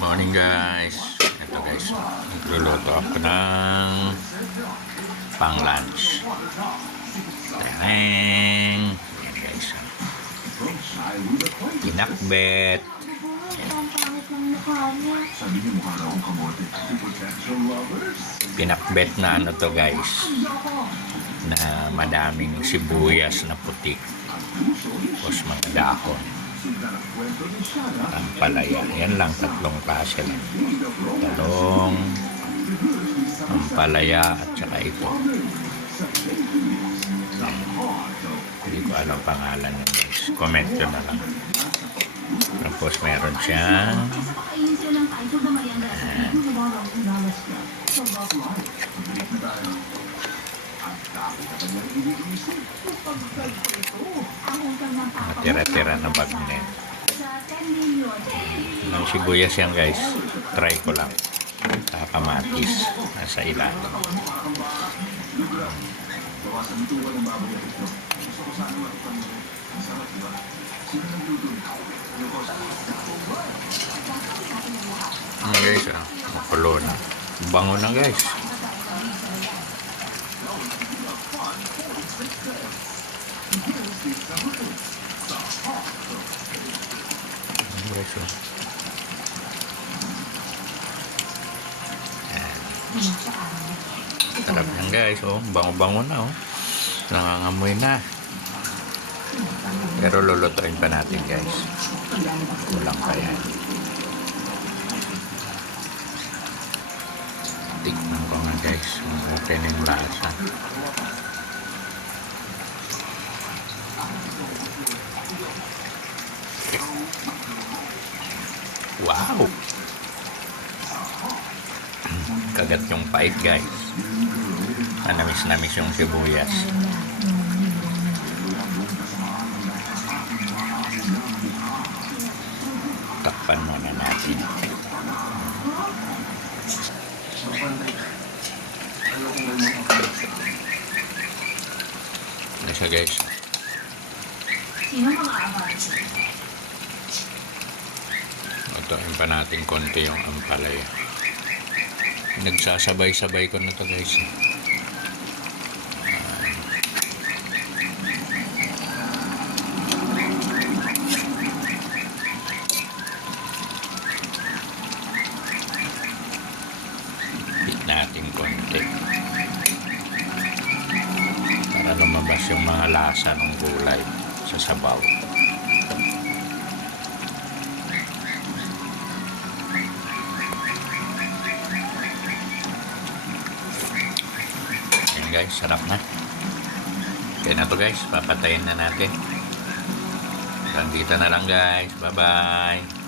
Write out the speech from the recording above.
Morning guys. Ito guys, nagluluto ako ng pang lunch. Teneng. Ayan guys. Pinakbet. Pinakbet na ano to guys, na madaming sibuyas na puti. Tapos mga dahon. Ang palaya. Yan lang, tatlong klase lang. Talong, ang palaya, at saka ito. Hindi ko alam pangalan nun guys. Comment nyo na lang. Tapos meron siyang tira-tira na bagnet. Ang sibuyas yan guys, try ko lang. Kamatis nasa ilalim. Guys, nakulo na. Bango na guys. Guys, sarap yan guys. Bango-bango na. Nangangamoy na. Pero lulutuin pa natin guys. Kulang pa yan. Tikman ko nga guys. Okay na yung lasa. Wow! Kagat yung pait guys. Namis-namis yung sibuyas. Takpan muna natin. Ano siya guys? Lutuin pa natin konti yung ampalaya. Nagsasabay-sabay ko na to guys. Hit natin konti para lumabas yung mga lasa ng gulay sa sabaw. Guys, sarap na. Okay na to guys, papatayin na natin. Hanggang dito na lang guys. Bye bye.